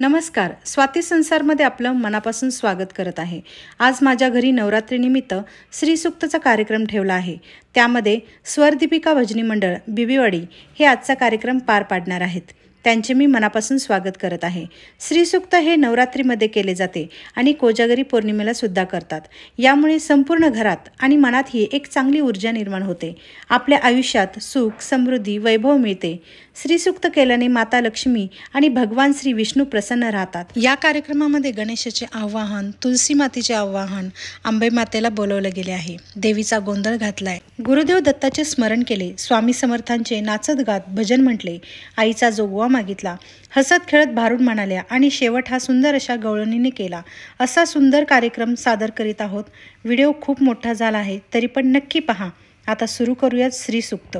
नमस्कार, स्वाती संसारमध्ये आपलं मनापासून स्वागत करत आहे। आज माझ्या घरी नवरात्रीनिमित्त श्रीसूक्तचा कार्यक्रम ठेवला आहे। त्यामध्ये स्वरदीपिका भजनी मंडळ बिबीवाडी हे आजचा कार्यक्रम पार पाडणार आहेत। त्यांचे मी मनापासून स्वागत करत आहे। श्रीसूक्त हे नवरात्रीमध्ये केले जाते आणि कोजागरी पौर्णिमेला सुद्धा करतात। यामुळे संपूर्ण घरात आणि मनातही एक चांगली ऊर्जा निर्माण होते। आपल्या आयुष्यात सुख, समृद्धी, वैभव मिळते। श्रीसूक्त केल्याने माता लक्ष्मी आणि भगवान श्री विष्णू प्रसन्न राहतात। या कार्यक्रमामध्ये गणेशाचे आवाहन, तुलसी मातेचे आवाहन, अंबे मातेला बोलवले गेले आहे। देवीचा गोंधळ घातलाय। गुरुदेव दत्ताचे स्मरण केले, स्वामी समर्थांचे नाचत गात भजन म्हटले, आईचा जोगवा मागितला, हसत खेळत भारूड म्हणाल्या आणि शेवट हा सुंदर अशा गवळणीने केला। असा सुंदर कार्यक्रम सादर करीत आहोत। व्हिडिओ खूप मोठा झाला आहे, तरी पण नक्की पहा। आता सुरू करूयात श्रीसूक्त।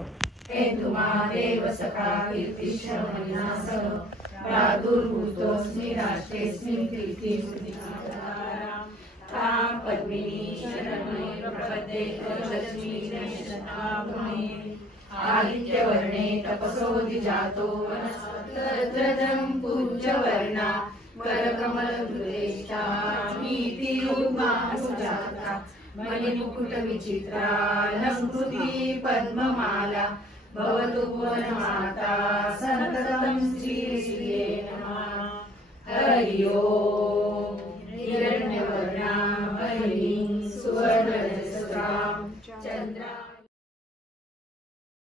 देव सखा कीर्तिश्रवणासह प्रादुर्भूतोऽस्मि राष्ट्रेऽस्मिन् कीर्तिमुदितारां तां पद्मिनी शरण्ये प्रपद्ये लक्ष्मी गणेशनामुने आदित्यवर्णे तपसोऽधिजातो वनस्पतिरत्रजं पूज्यवर्णा करकमलधुरेष्ठा नीतियुग्मा सुजाता मणिमुकुटविचित्रा अलङ्कृति पद्ममाला भवतु भुवनमाता सन्ततं श्रीश्रिये नमः। हरि ओम्। हिरण्यवर्णा महिनीं सुवर्णरजस्रां चन्द्रा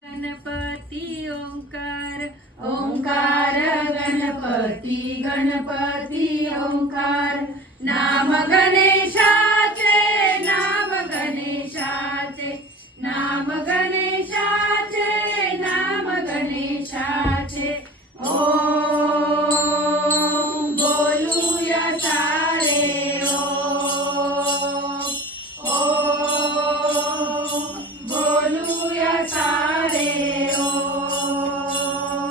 गणपति ओंकार ओंकार गणपति गणपति ओंकार नाम गणेशाचे नाम गणेशाचे नाम गणेशाचे नाम गणेशाचे ओम बोलूया सारे ओम बोलूया सारे ओम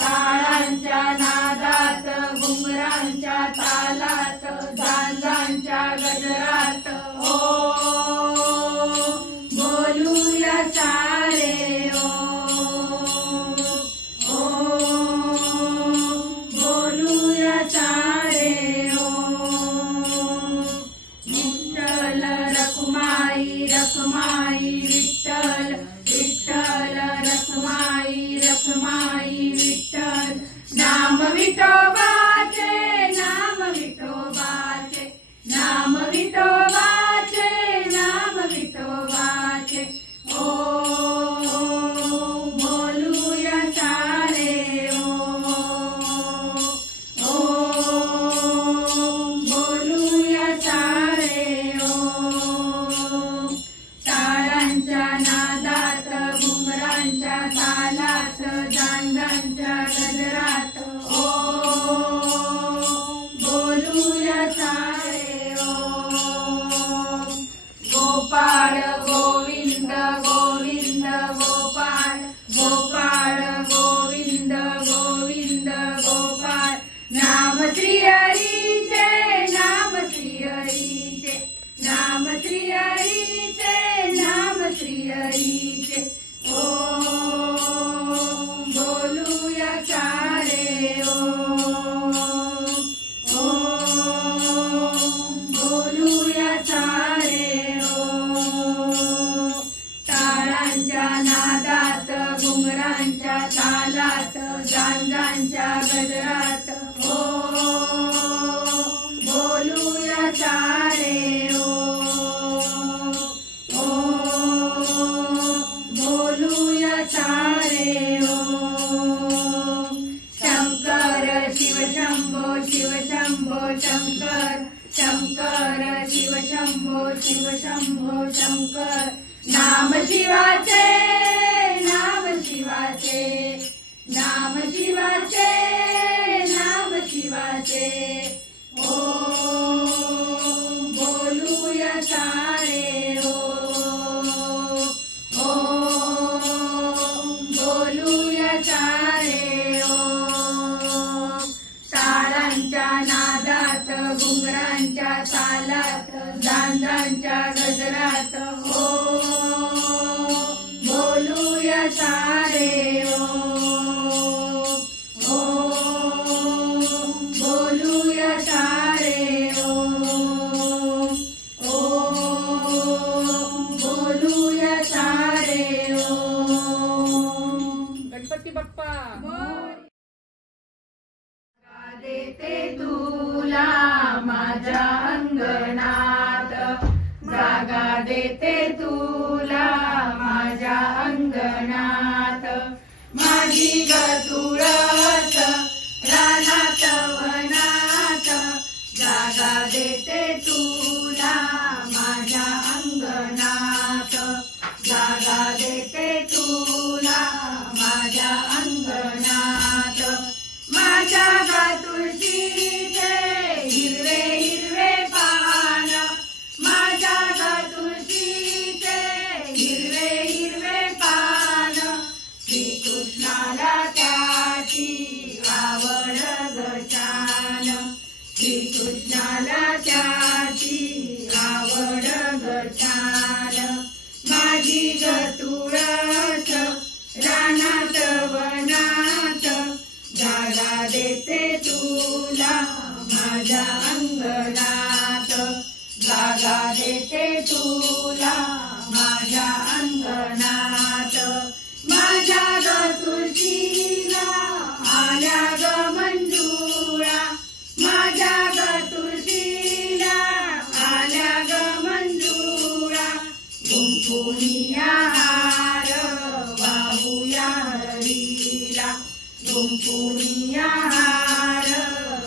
टाळांच्या नादात घुंगरांच्या तालात झांजांच्या गजरात ओम बोलूया सारे ओम बोलूया सारे ओम विठ्ठल रखुमाई रखुमाई विठ्ठल विठ्ठल रखुमाई रखुमाई विठ्ठल नाम विठोबाचे नाम विठोबाचे नाम विठोबाचे नाम विठोबाचे ओम बोलूया सारे ओम बोलूया सारे ओम टाळांच्या नादात घुंगरांच्या तालात झांजांच्या गजरात ओम बोलूया सारे ओम गोपाळ गोविंद गोविंद गोपाळ गोपाळ गोविंद गोविंद गोपाळ नाम श्री हरीचे नाम श्री हरीचे नाम श्री हरीचे नाम श्री हरीचे ओम बोलूया सारे ओम बोलूया सारे ओम टाळांच्या नादात घुंगरांच्या तालात झांजांच्या गजरात ओम बोलूया सारे ओम बोलूया सारे ओम शंकर शिव शंभो शिव शंभो शंकर शंकर शिव शंभो शिव शंभो शंकर नाम शिवाचे नाम शिवाचे नाम शिवाचे नाम शिवाचे ओम बोलूया सारे ओम बोलूया सारे ओम टाळांच्या नादात घुंगरांच्या तालात झांजांच्या गजरात ओम बोलूया सारे ओम देते तुला माझ्या अंगणात, जागा देते तुला माझ्या अंगणात. माझी ग तुळस रानात वनात, जागा देते तुला माझ्या अंगणात, जागा देते तुला माझ्या अंगणात. माझ्या ग तुळशीचे हिरवे हिरवे पान, माझ्या ग तुळशीचे हिरवे हिरवे पान. श्रीकृष्णाला त्याची आवड ग छान, श्रीकृष्णाला त्याची आवड ग छान. माझी ग तुळस रानात वनात, जागा देते तुला माझ्या अंगणात, जागा देते तुला माझ्या अंगणात. माझ्या ग तुळशीला आल्या ग मंजुळा, माझ्या ग तुळशीला आल्या ग मंजुळा. गुंफुनिया हार वाहूया हरीला, गुंफुनिया हार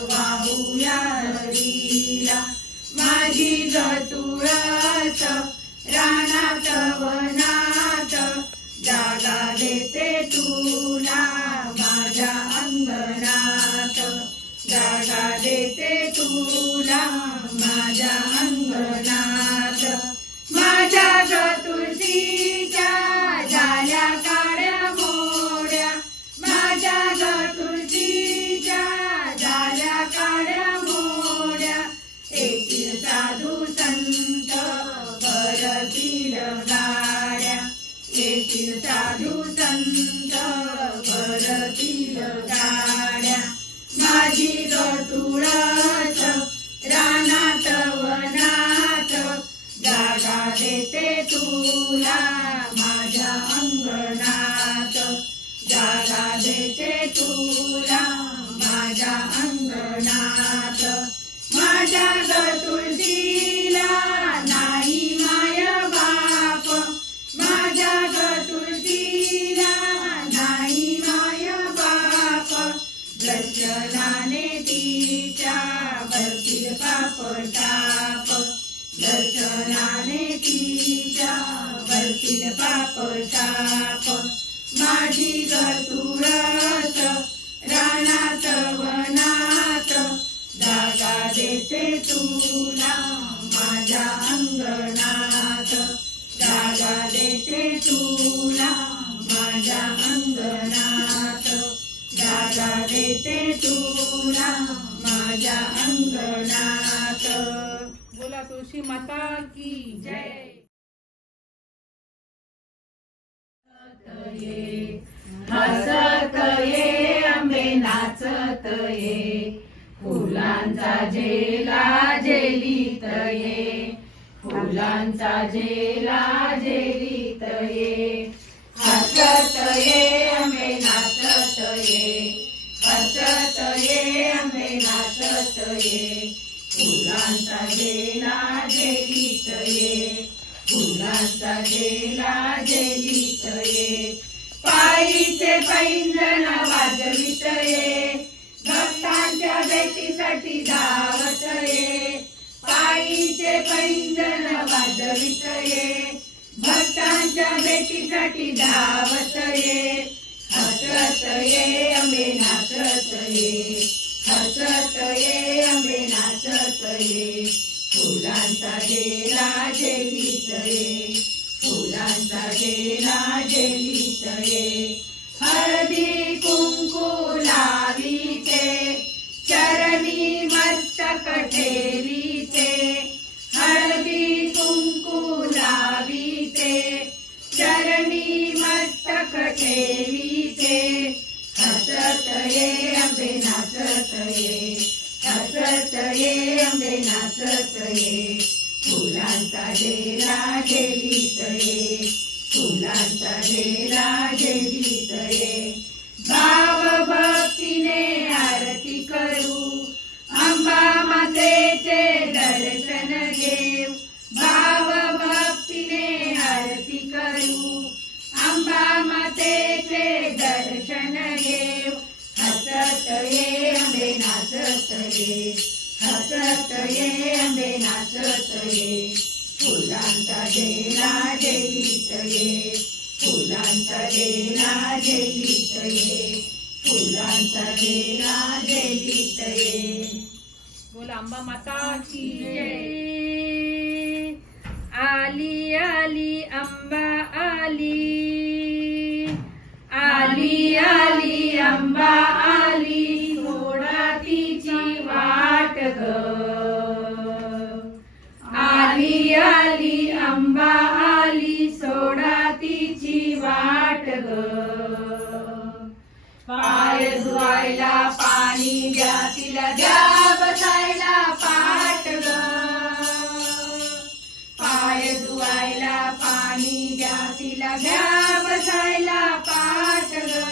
वाहूया हरीला. माझी ग तुळस रानात वनात, जागा देते तुला माझ्या अंगणात, जागा देते तुला माझ्या अंगणात. माझ्या ग तुळशीच्या झाल्या काड्या मोड्या, माझ्या ग तुळशीच्या झाल्या काड्या मोड्या. येतील साधू संत भरतील गाड्या, येतील साधू संत भरतील गाड्या. माझी ग तुळस रानात वनात, जागा देते तुला माझ्या अंगणात, जागा देते तुला माझ्या अंगणात. माझ्या ग तुळशीला नाही माय बाप, माझ्या ग तुळशीला नाही माय बाप. दर्शनाने तिच्या भरतील पाप टाप, दर्शनाने तिच्या भरतील पाप टाप. माझी ग तुळस रानात वनात, जागा देते तुला माझ्या अंगणात, जागा देते तुला माझ्या अंगणात, जागा देते तुला माझ्या अंगणात. बोला तुळशी माता की जय. हसत ये अंबे नाचत ये, फुलांचा झेला झेलीत ये, फुलांचा झेला झेलीत ये. हसत ये अंबे नाचत ये, हसत ये अंबे नाचत ये, फुलांचा झेला झेलीत ये, फुलांचा झेला झेलीत ये. पायीचे पैंजण वाजवित ये, भक्तांच्या भेटीसाठी धावत ये. पायीचे पैंजण वाजवित ये, भक्तांच्या भेटीसाठी धावत ये. हसत ये अंबे नाचत ये, हसत ये अंबे नाचत ये, फुलांचा झेला झेलीत ये, फुलांचा झेला झेलीत ये. हळदी कुंकू लावीते, चरणी मस्तक ठेवीते, हळदी कुंकू लावीते, चरणी मस्तक ठेवीते. हसत ये अंबे नाचत ये, हसत ये अंबे नाचत ये, फुलांचा झेला झेलीत ये, फुलांचा झेला झेलीत ये. भाव भक्तीने आरती करू, ये, हसत ये अंबे नाचत ये, फुलांचा झेला झेलीत ये, फुलांचा झेला झेलीत ये, फुलांचा झेला झेलीत ये. बोल अंबा माता की जय. आली आली अंबा आली, आली आली अंबा आली, सोडा तिची वाट ग. आली आली अंबा आली, सोडा तिची वाट ग. पाय धुवायला पाणी द्या, तिला द्या बसायला पाट ग. पाय धुवायला पाणी द्या, तिला द्या बसायला पाट ग.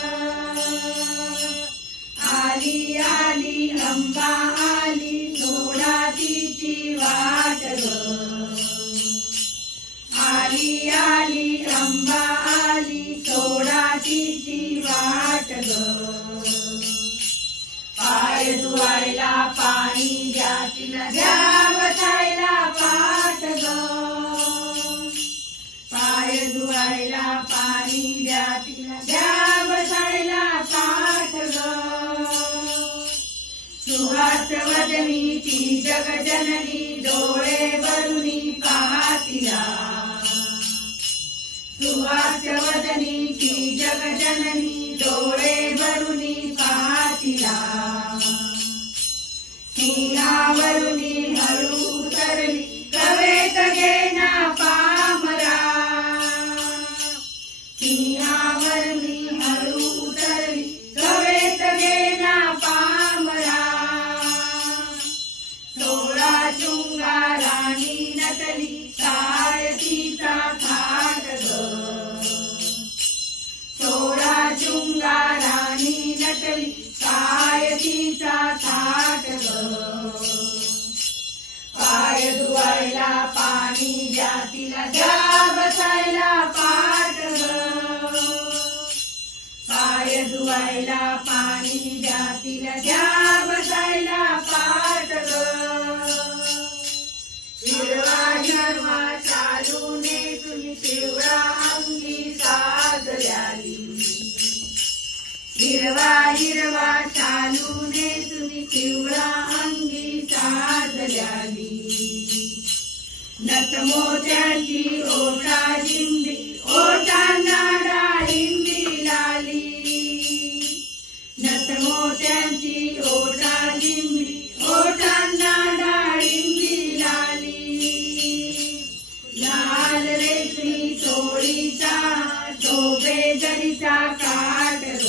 आली आली अंबा आली, सोडा तिची वाट ग. आली आली अंबा आली, सोडा तिची वाट ग. पाय धुवायला पाणी द्या, तिला द्या बसायला पाट ग. पाय धुवायला पाणी द्या, तिला द्या बसायला पाट ग. सुहासवदनी ती जगजननी, डोळे भरुनी पहा तिला. सुहासवदनी ती जगजननी, डोळे भरुनी पहा तिला. सिंहावरुनी हळू उतरली, कवेत घेना पामरा. सिंहावरुनी हळू उतरली, कवेत घेना पामरा. 16 शृंगारानी नटली, काय तिचा थाट ग. 16 शृंगारानी नटली, काय तिचा थाट ग. पाय धुवायला पाणी द्या, तिला द्या बसायला पाट ग. पाय धुवायला पाणी द्या, तिला द्या बसायला पाट ग. हिरवा हिरवा शालूने तुम्ही पिवळा अंगी साजल्याली. हिरवा हिरवा शालूने तुम्ही पिवळा अंगी साजल्याली. नटमोत्याची ओटा लिंबी, ओटांना डाळिंबी लाली. नटमोत्यांची ओटा लिंबी, ओटांना डाळिंबी लाली. लाल रेशमी चोळीचा, शोभे जरीचा काठ ग.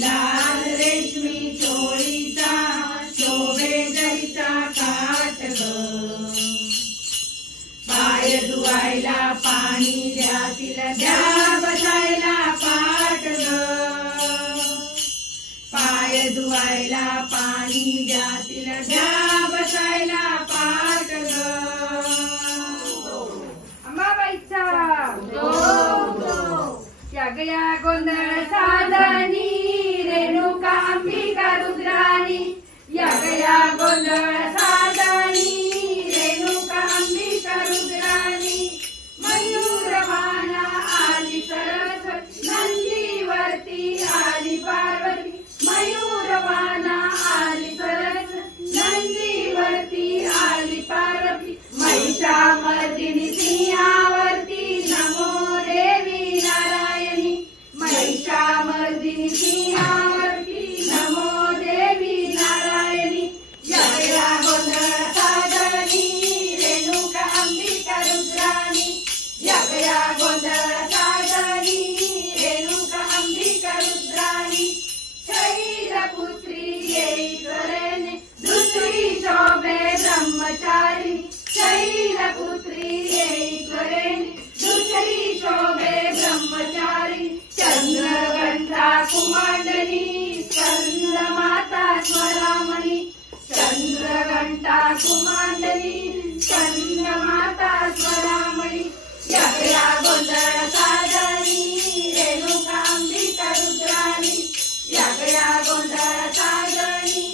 लाल रेशमी चोळीचा, शोभे जरीचा काठ ग. पाय धुवायला पाणी द्या, तिला द्या बसायला पाट ग. पाय धुवायला पाणी द्या, तिला द्या बसायला पाट ग. अंबाबाईचा या गया गोंधळ साधनी, रेणुका अंबिका रुद्राणी. या गया गोंधळ साधनी, रेणुका अंबिका रुद्राणी. मयूरवाना आली सरस्वती, नंदीवरती आली पार्वती. मयूरवाना आली सरस्वती, नंदीवरती आली पार्वती. महिषामर्दिनी सिंहावरती, नमो देवी नारायणी. महिषामर्दिनी सिंहावरती, नमो देवी नारायणी. या गया गोंधळ साधनी, रेणुका अंबिका रुद्राणी. या गया गोंधळ साधनी, रेणुका अंबिका रुद्राणी. शैलपुत्री येई करेने, दुसरी शोभे ब्रह्मचारी. शैलपुत्री येई करेने, दुसरी शोभे ब्रह्मचारी. चंद्रघंटा कुमांडनी, स्कंदमाता स्वरामणी. चंद्रघंटा कुमांडनी, स्कंदमाता स्वरामणी. या गया गोंधळ साधनी, रेणुका अंबिका रुद्राणी. या गया गोंधळ साधनी,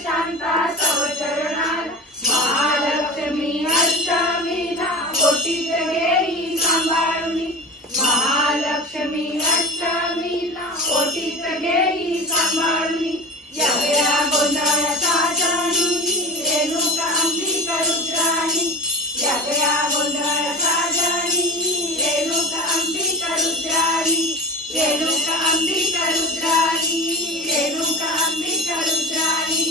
शांता तव चरणात महालक्ष्मी अष्टमीला ओटीत घेई सांभाळुनी महालक्ष्मी अष्टमीला ओटीत घेई सांभाळुनी जगया गोंधळ साजणी रेणुका अंबिका रुद्राणी जगया गोंधळ साजणी रेणुका अंबिका रुद्राणी रेणुका अंबिका रुद्राणी रेणुका अंबिका रुद्राणी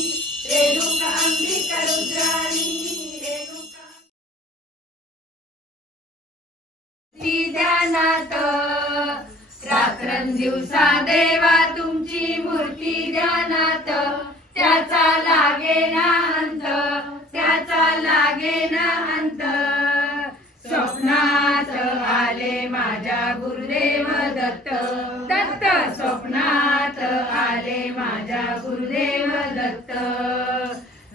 रेणुका अंबिका रुद्राणी रेणुका ध्यानात रात्रंदिवसा देवा तुमची मूर्ती ध्यानात त्याचा लागेना अंत त्याचा लागेना अंत स्वप्नात आले माझ्या गुरुदेव दत्त दत्त स्वप्नात आले माझ्या गुरुदेव दत्त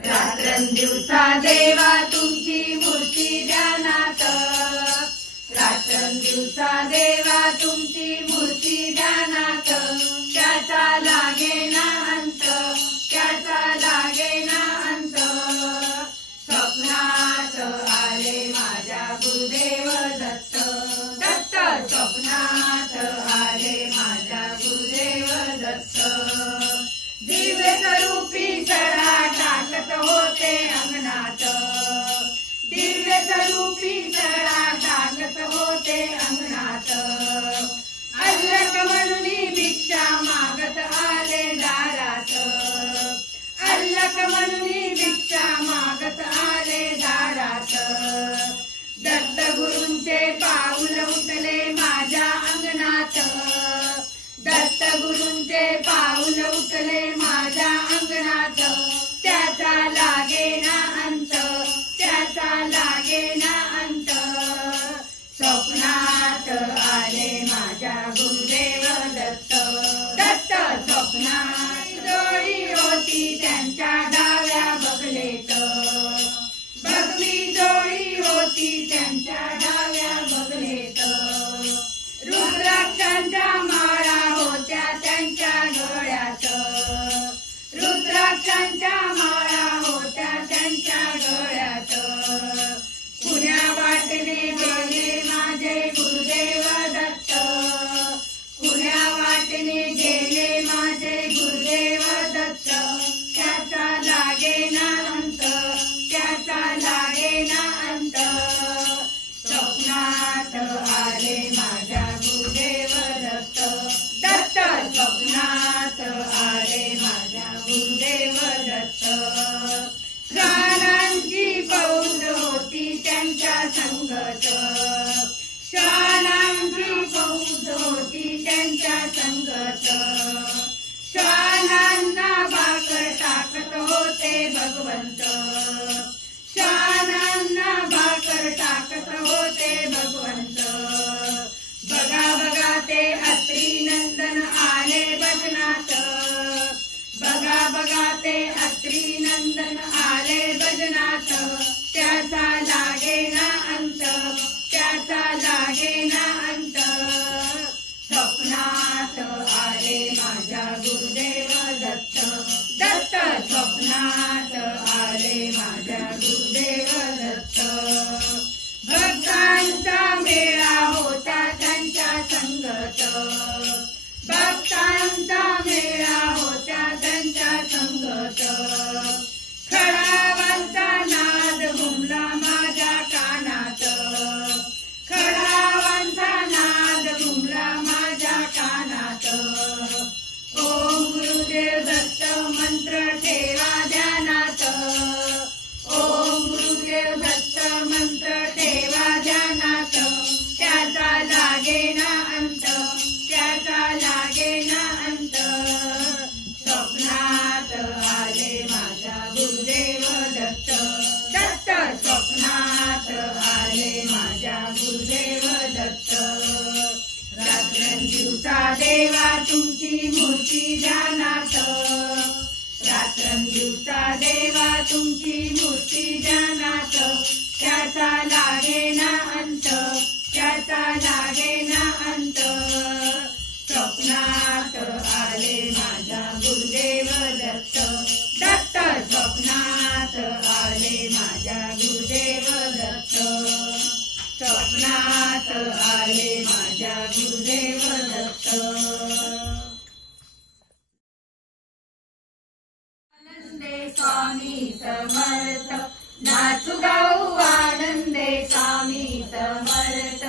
रात्रंदिवसा देवा तुमची मूर्ती ध्यानात रात्रंदिवसा देवा तुमची मूर्ती ध्यानात त्याचा लागेना अंत त्याचा लागेना अंत स्वप्नात आले माझ्या गुरुदेव दत्त दत्त स्वप्नात आले माझ्या गुरुदेव दत्त दिव्य स्वरूपी सडा टाकत होते अंगणात दिव्य स्वरूपी सडा टाकत होते अंगणात अल्लक म्हणून भिक्षा मागत आले दारात अल्लक म्हणून भिक्षा मागत आले दारात दत्त गुरूंचे पाऊल उठले माझ्या अंगणात दत्त गुरूंचे पाऊल उठले माझ्या अंगणात त्याचा लागेना अंत त्याचा लागेना अंत स्वप्नात आले माझ्या गुरुदेव दत्त दत्त स्वप्नात जोडी होती त्यांच्या डाव्या बगलेत भगवी जोडी होती त्यांच्या डाव्या बगलेत रुद्राक्षांच्या माळा होत्या त्यांच्या गळ्यात रुद्राक्षांच्या माळा होत्या त्यांच्या गळ्यात पुण्या वाटेने गेले माझे गुरुदेव दत्त पुण्या वाटेने गेले माझे गुरुदेव दत्त त्याचा लागेना अंत त्याचा लागेना अंत स्वप्नात आले माझ्या गुरुदेव दत्त दत्त स्वप्नात आले माझ्या गुरुदेव दत्त श्वानांची फौज होती त्यांच्या संगत श्वानांची फौज होती त्यांच्या संगत श्वानांना भाकर टाकत होते भगवंत श्वानांना भाकर टाकत होते भगवंत बघा बघा ते अत्री नंदन आले भजनात बघा बघा ते अत्री नंदन आले भजनात त्याचा लागेना अंत त्याचा लागेना अंत स्वप्नात आले माझ्या गुरुदेव दत्त दत्त स्वप्नात आले माझ्या गुरुदेव दत्त भक्तांचा मेळा होता त्यांच्या संगत भक्तांचा मेळा होता त्यांच्या संगत खडावांचा नाद घुमला माझ्या कानात खडावांचा नाद घुमला माझ्या कानात ओम गुरुदेव दत्त मंत्र ठेवा ध्यानात ओम गुरुदेव दत्त मंत्र ठेवा ध्यानात त्याचा लागेना अंत त्याचा लागेना अंत स्वप्नात आले माझ्या गुरुदेव दत्त दत्त स्वप्नात आले माझ्या गुरुदेव दत्त रात्रंदिवसा देवा तुमची मूर्ती ध्यानात रात्रंदिवसा देवा तुमची मूर्ती ध्यानात त्याचा लागेना अंत त्याचा लागेना अंत स्वप्नात आले माझ्या गुरुदेव दत्त दत्त माझ्या गुरुदेव दत्त. आनंदे स्वामी समर्थ, नाचू गाऊ आनंदे स्वामी समर्थ.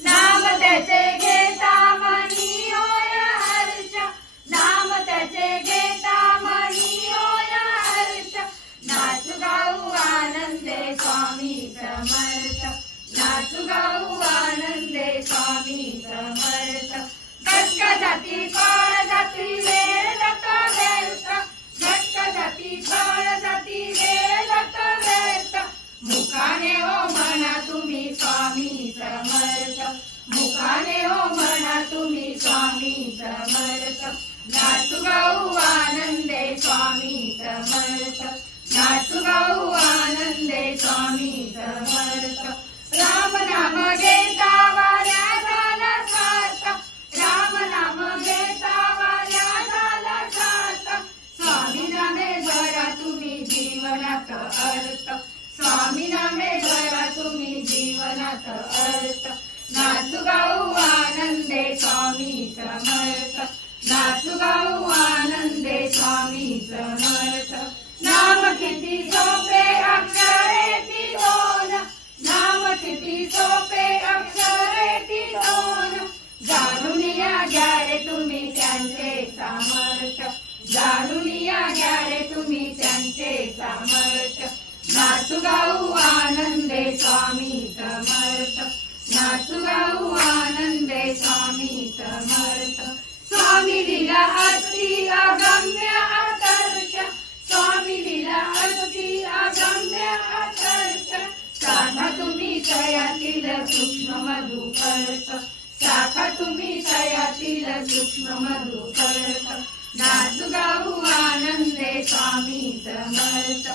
नाम त्याचे घेता मनी होय हर्ष, नाम त्याचे घेता मनी होय हर्ष. नाचू गाऊ आनंदे स्वामी समर्थ, नाचू गाऊ आनंदे स्वामी समर्थ. घटक जाती फळ जाती वेळ जातो व्यर्थ, घटक जाती फळ जाती वेळ जातो व्यर्थ. मुखाने हो म्हणा तुम्ही स्वामी समर्थ, मुखाने हो म्हणा तुम्ही स्वामी समर्थ. नाचू गाऊ आनंदे स्वामी समर्थ, नाचू गाऊ आनंदे स्वामी समर्थ. राम नाम घेता वाऱ्या झाला सार्थ, राम नाम घेता वाऱ्या झाला सार्थ. स्वामी नामे भरा तुम्ही जीवनात अर्थ, स्वामी नामे भरा तुम्ही जीवनात अर्थ. नाचू गाऊ आनंदे स्वामी समर्थ, नाचू गाऊ आनंदे स्वामी समर्थ. नाम किती सोपे अक्षरे ती दोन, नाम किती सोपे अक्षरे ती दोन. जाणून या घ्या रे तुम्ही त्यांचे सामर्थ, जाणून या घ्या रे तुम्ही त्यांचे सामर्थ. नाचू गाऊ आनंदे स्वामी समर्थ, नाचू गाऊ आनंदे स्वामी समर्थ. स्वामी दिला अति अगम्य आदर्श, स्वामी दिला अति अगम्य आदर्श. साखा तुम्ही तयातील सूक्ष्म मधुपर्क, साखा तुम्ही तयातील सूक्ष्म मधुपर्क. नाचू गाऊ आनंदे स्वामी समर्थ,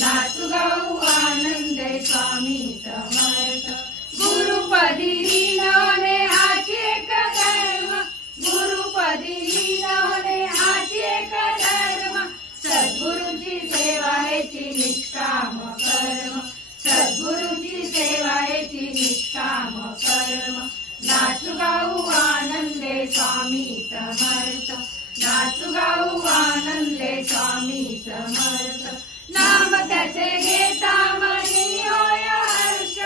नाचू गाऊ आनंदे स्वामी समर्थ. गुरुपदी लीनने हाची एक धर्म, गुरुपदी लीनने हाची एक धर्म. सद्गुरूंची सेवा हेची निष्काम कर्म, सद्गुरूंची सेवा हेची निष्काम कर्म. नाचू गाऊ आनंदे स्वामी समर्थ, नाचू गाऊ आनंदे स्वामी समर्थ. नाम त्याचे घेता मनी होय हर्ष,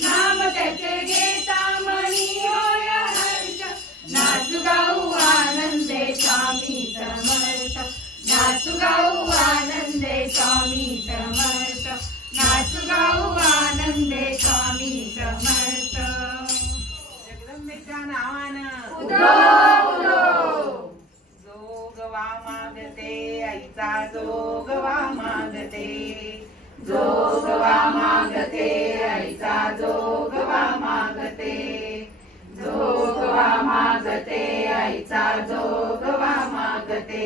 नाम त्याचे घेता मनी होय हर्ष. नाचू गाऊ आनंदे स्वामी समर्थ, नाचू गाऊ आनंदे स्वामी समर्थ, नाचू गाऊ आनंदे स्वामी समर्थ. जगदंबेच्या नावानं उदो उदो, जोगवा मागते आईचा जोगवा मागते, जोगवा मागते आईचा जोगवा मागते, जोगवा मागते आईचा जोगवा मागते.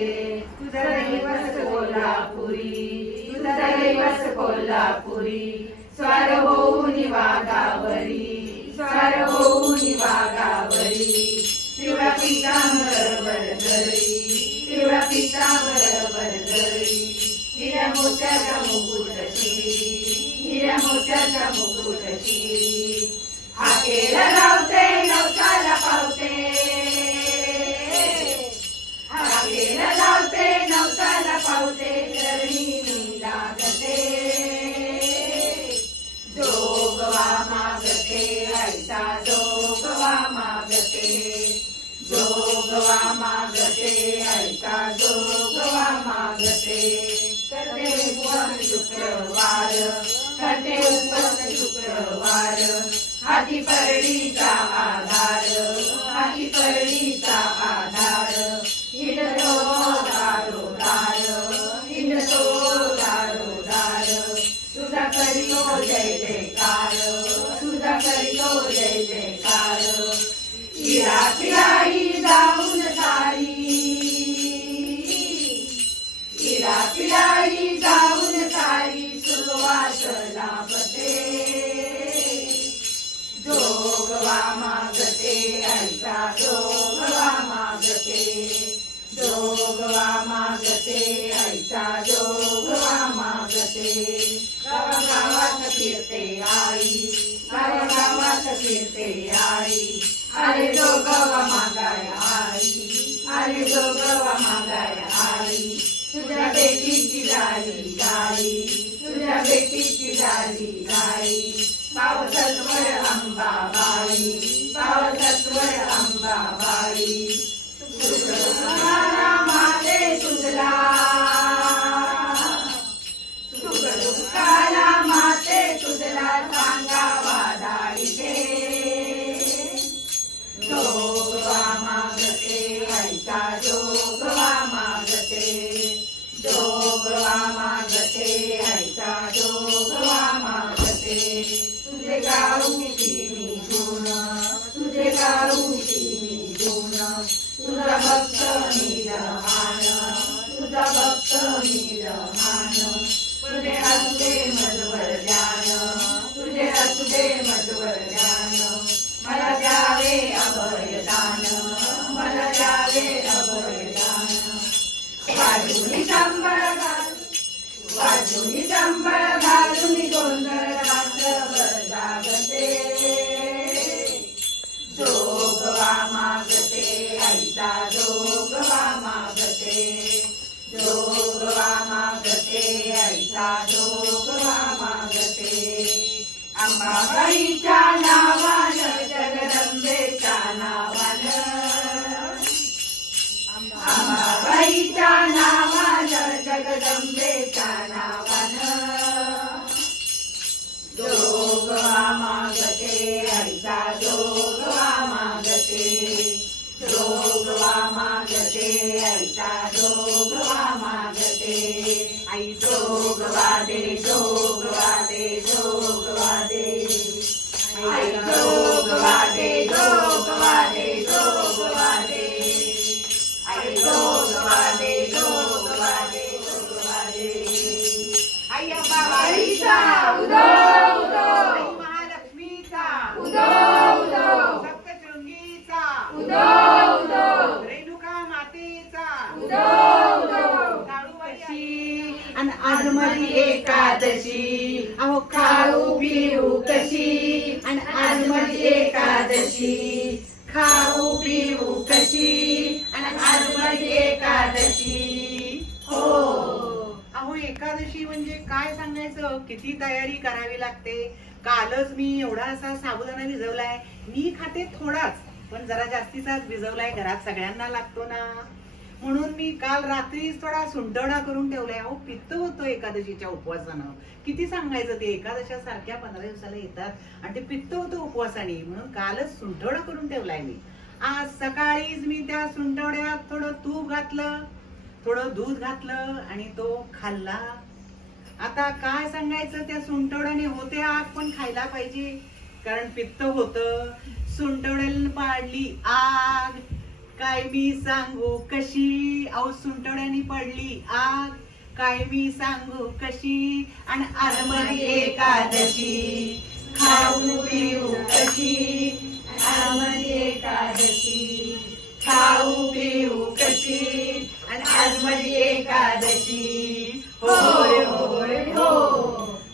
तुझं दैवत कोल्हापुरी, तुझं दैवत कोल्हापुरी. स्वार होऊन वागावरी, स्वार होऊन वागावरी. पिवळा पितांबर बरगरी, पिवळा पितांबर बरगरी. हिऱ्या मोत्याचा मुकुट शिरी, हिऱ्या मोत्याचा मुकुट शिरी. हाकेला लावते नवसाला पावते, हाकेला लावते नवसाला पावते. चरणी मी लागते, जोगवा मागते आईचा जोगवा मागते, जोगवा मागते आईचा जोगवा मागते. करते उपवास शुक्रवार, करते उपवास शुक्रवार. हाती परडीचा आधार, हाती परडीचा आधार. हिंडतो दारोदार, हिंडतो दारोदार. तुझा करियो जय जयकार, तुझा करियो जय जयकार. हिरा पिराई जाऊन सारी, हिरा पिराई जाऊन सारी. सुवास लाभते, जोगवा मागते आईचा जोगवा मागते, जोगवा मागते आईचा जोगवा मागते. गावागावात फिरते आई, गावागावात फिरते आई. अरे जोगवा मागाया आई, अरे जोगवा मागाया आई, तुझ्या बेटीची झाली गाई, तुझ्या बेटीची झाली गाई, पावसत्वर अंबाबाई, पावसत्वर अंबाबाई, सुखदुःखाला माते तुझला, सुखदुःखाला माते तुझला सांगावा दाईचे, जोगवा मागते आईचा जोगवा मागते, जोगवा मागते आईचा जोगवा मागते, तुझे गाऊची मी गुण, तुझे गाऊची मी गुण, तुझा भक्त मी लहान, तुझा भक्त मी लहान, तुझे असुदे मधुर ध्यान, तुझे असुदे मधुर ध्यान, मला द्यावे अभयदान, मला द्यावे अभयदान, वाजूनी सांबळ घाल, वाजूनी सांबळ घालून गोंधळ रात्रभर जागते, जोगवा मागते आईचा जोगवा मागते, जोगवा मागते आईचा जोगवा मागते, अंबाबाईच्या नावानं जगदंबेच्या नावानं, अंबाबाईच्या नावानं जगदंबेच्या नावानं, जोगवा मागते आईचा जोगवा मागते, जोगवा मागते आईचा जोगवा मागते, आई जोगवा दे जोगवा दे जोगवा दे, आई जोगवा दे जोगवा दे जोगवा दे, आई जोगवा दे जोगवा दे जोगवा दे, आई अंबाबाईचा उदो उदो, आई महालक्ष्मीचा उदो उदो, सप्तशृंगीचा उदो उदो, रेणुका मातेचा उदो उदो, काळूबाई आणि आजमली एकादशी, अहो खाऊ पिऊ कशी, आणि आजमली एकादशी, खाऊ पिऊ कशी, आणि आजमली एकादशी, हो. अहो एकादशी म्हणजे काय सांगायचं, किती तयारी करावी लागते. कालच मी एवढासा साबुदाणा भिजवलाय, मी खाते थोडाच, पण जरा जास्तीचाच भिजवलाय, घरात सगळ्यांना लागतो ना, म्हणून मी काल रात्रीच थोडा सुंटवडा करून ठेवलाय. अहो पित्त होतो एकादशीच्या उपवासानं, किती सांगायचं, ते एकादशा सारख्या 15 दिवसाला येतात आणि ते पित्त होतं उपवासाने, म्हणून कालच सुंटवडा करून ठेवलाय मी. आज सकाळीच मी त्या सुंटवड्यात थोडं तूप घातलं, थोडं दूध घातलं आणि तो खाल्ला. आता काय सांगायचं, त्या सुंटवड्याने होते आग, पण खायला पाहिजे कारण पित्त होतं. सुंटवड्याला पाडली आग, काय मी सांगू कशी, अहो सुंटवड्याने पडली आग, काय मी सांगू कशी, आणि आजमली एकादशी, खाऊ पिऊ कशी, आजमली एकादशी, खाऊ पिऊ कशी, आणि आजमली एकादशी, होय होय हो.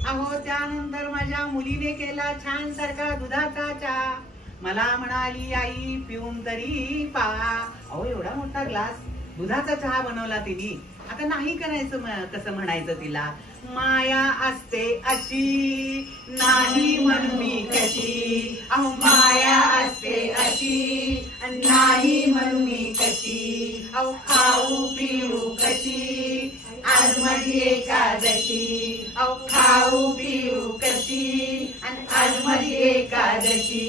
अहो त्यानंतर माझ्या मुलीने केला छान सारखा दुधाचा चहा, मला म्हणाली आई पिऊन तरी पहा. अहो एवढा मोठा ग्लास दुधाचा चहा बनवला तिने. आता नाही करायचं, कसं म्हणायचं तिला, माया असते अशी, नाही म्हणून मी कशी, अहो माया असते अशी, नाही म्हणून मी कशी, अहो खाऊ पिऊ कशी, आज माझी एकादशी, अहो खाऊ पिऊ कशी, आणि आज माझी एकादशी,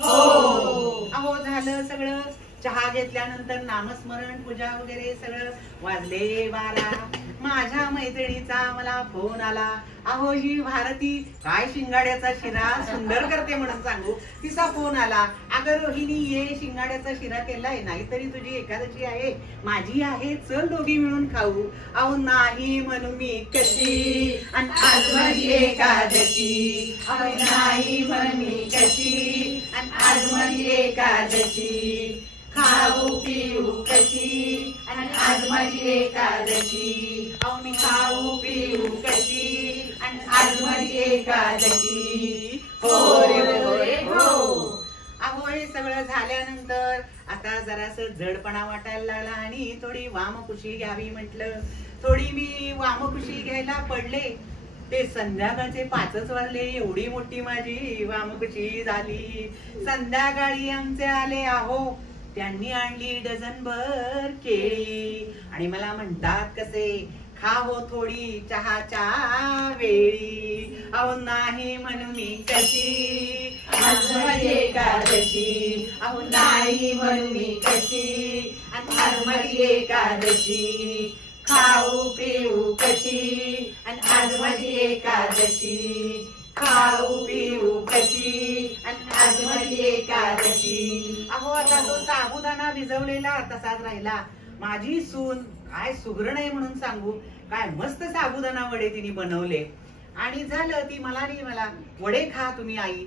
हो. अहो झालं सगळं, चहा घेतल्यानंतर नामस्मरण पूजा वगैरे सगळं, वाजले 12. माझ्या मैत्रिणीचा मला फोन आला, अहो ही भारती काय शिंगाड्याचा शिरा सुंदर करते म्हणून सांगू. तिचा फोन आला, अगं रोहिणी ये शिंगाड्याचा शिरा केलाय, नाहीतरी तुझी एकादशी आहे, माझी आहे, चल दोघी मिळून खाऊ. अहो नाही म्हणून मी कशी, आणि आज माझी एकादशी, अहो नाही म्हणून मी कशी, आणि आज माझी एकादशी, खाऊ पिऊ कशी, आणि आज माझी एकादशी, अहो मी खाऊ पिऊ कशी, आणि आज माझी एकादशी, हो रे हो रे हो. अहो हे सगळं झाल्यानंतर आता जरासं जडपणा वाटायला लागला आणि थोडी वामकुशी घ्यावी म्हटलं. थोडी मी वामकुशी घ्यायला पडले. ते संध्याकाळचे 5च वाजले. एवढी मोठी माझी वामकुशी झाली. संध्याकाळी आमचे आले आहो. त्यांनी आणली डझनभर केळी आणि मला म्हणतात कसे, खा हो थोडी चहाच्या वेळी. अहो नाही म्हणून मी कशी, आज माझी एकादशी. अहो नाही म्हणून मी कशी, आज माझी एकादशी. खाऊ पिऊ कशी आणि आज माझी एकादशी. खाऊ पिऊ कशी आणि आज माझी एकादशी. अहो आता तो साबुदाणा भिजवलेला तसाच राहिला. माझी सून काय सुगरण आहे म्हणून सांगू, काय मस्त साबुदाणा वडे तिने बनवले आणि झालं. ती म्हणाली मला, वडे खा तुम्ही आई,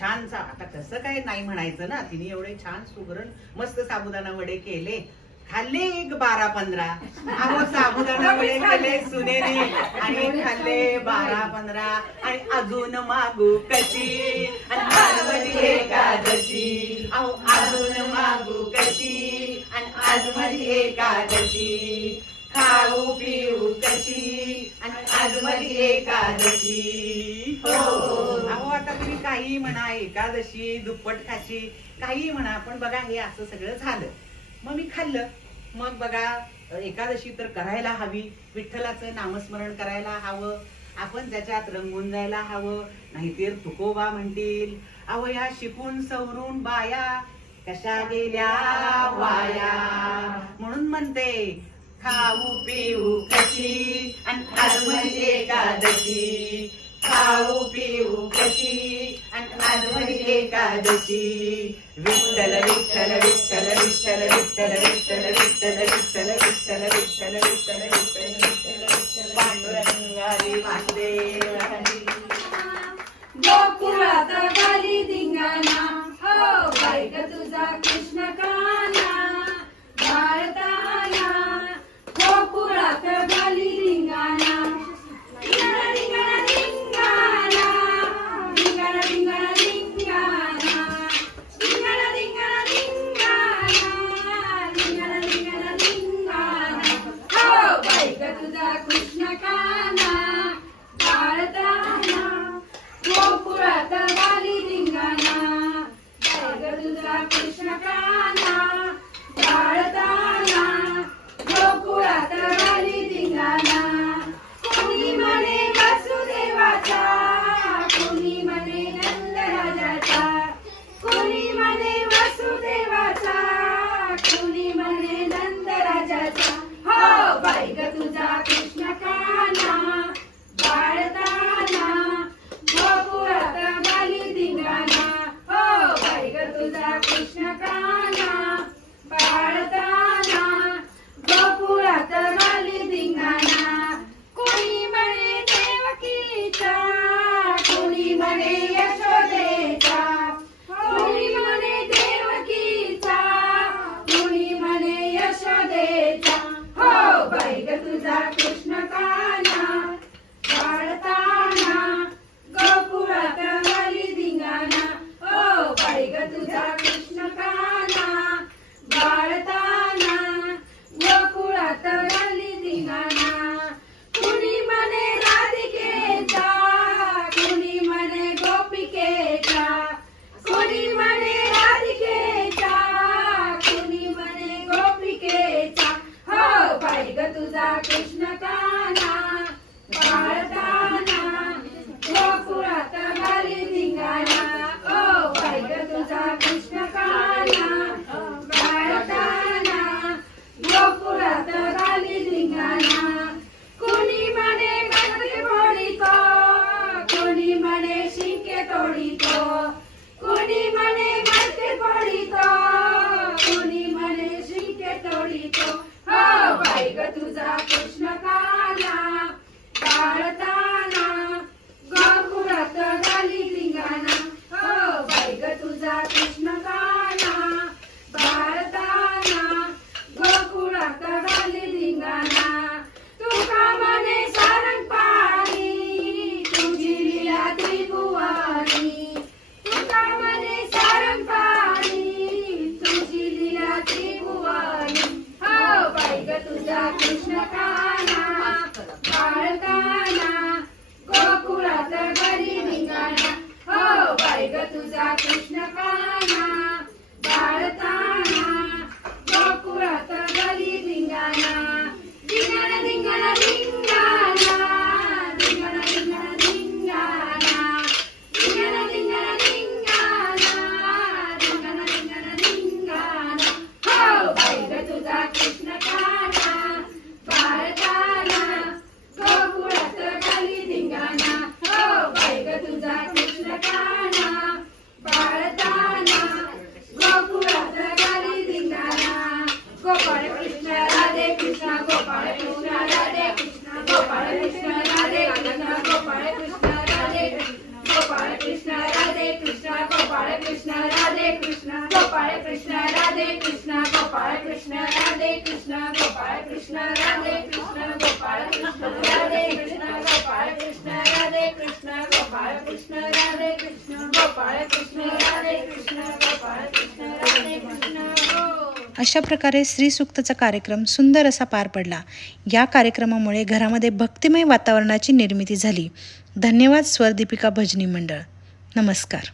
छान. आता कसं काय नाही म्हणायचं ना, तिने एवढे छान सुगरण मस्त साबुदाणा वडे केले. खाल्ले एक 12-15. अहो साबुदाणा वडे केले सुनेने आणि खाल्ले 12-15 आणि अजून मागू कशी आणि आज माझी एकादशी. अहो अजून मागू कशी आणि आज माझी एकादशी. खाऊ पिऊ कशी आणि आज माझी एकादशी. हो अहो आता तुम्ही काही म्हणा, एकादशी दुप्पट खाशी काही म्हणा, पण बघा हे असं सगळं झालं. मग मी खाल्लं. मग बघा एकादशी तर करायला हवी, विठ्ठलाचं नामस्मरण करायला हवं, आपण त्याच्यात रंगून जायला हवं, नाहीतर तुकोबा म्हणतील अहो या शिकून सवरून बाया कशा गेल्या वाया. म्हणून म्हणते खाऊ पिऊ कशी आणि आज माझी एकादशी. खाऊ पिऊ कशी आणि आज माझी एकादशी. विठ्ठल विठ्ठल विठ्ठल विठ्ठल विठ्ठल विठ्ठल विठ्ठल विठ्ठल विठ्ठल विठ्ठल विठ्ठल विठ्ठल विठ्ठल पांडुरंगारी वासुदेव हरी. गोकुळात गाली धिंगाणा, हो बाईक तुझा कृष्ण काना भारताला. गोकुळात गाली धिंगाणा, धिंगाणा धिंगाणा धिंगाणा, धिंगाणा धिंगाणा धिंगाणा, धिंगाणा धिंगाणा धिंगाणा, धिंगाणा धिंगाणा धिंगाणा. हो बाईक तुझा कृष्ण काना भारताला. गोकुळात गाली धिंगाणा, बाईक तुझा कृष्ण काना भारताला. गोकुळात गाली धिंगाणा, कोणी म्हणे वसुदेवाचा, कोणी म्हणे नंदराजाचा, कोणी म्हणे वसुदेवाचा, कोणी म्हणे नंदराजाचा. हो बाईक तुझा कृष्ण काना भारताला. गोकुळात गाली धिंगाणा, हो बाईक तुझा कृष्ण काना भारताला. राधे कृष्ण गोपाळ कृष्ण राधे कृष्ण गोपाळ कृष्ण राधे कृष्ण गोपाळ कृष्ण राधे कृष्ण गोपाळ कृष्ण राधे कृष्ण गोपाळ कृष्ण राधे कृष्ण गोपाळ कृष्ण राधे कृष्ण गोपाळ कृष्ण राधे कृष्ण। अशा प्रकारे श्री सूक्तचा कार्यक्रम सुंदर असा पार पडला। या कार्यक्रमामुळे घरामध्ये भक्तिमय वातावरणाची निर्मिती झाली। धन्यवाद स्वरदीपिका भजनी मंडळ। नमस्कार।